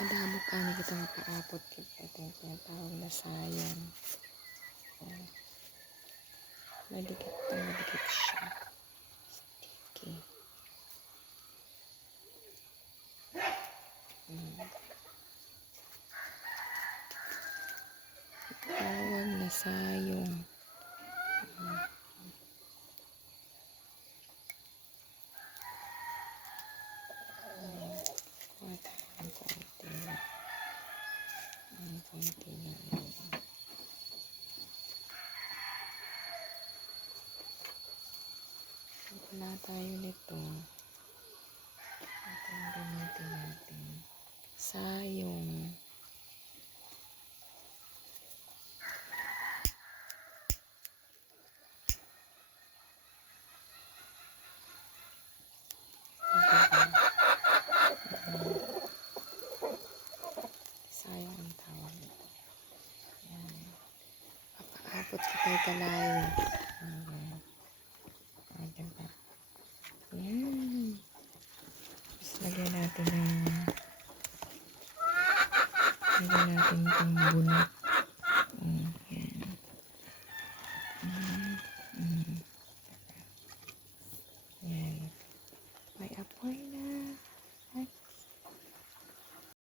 Madamo ka na kita makaapot kita. Ito yung tinatawag na sayang. Madikit siya. Sticky. Tawag na sayong. Kuha tayo ng konti na. Konti na. Wala tayo nito. Ito yung gamitin natin. Sayong. Sayong ang tawag nito. Yan. Papaabot kita kalayo. Diba? Yan. Tapos lagyan natin itong bunot.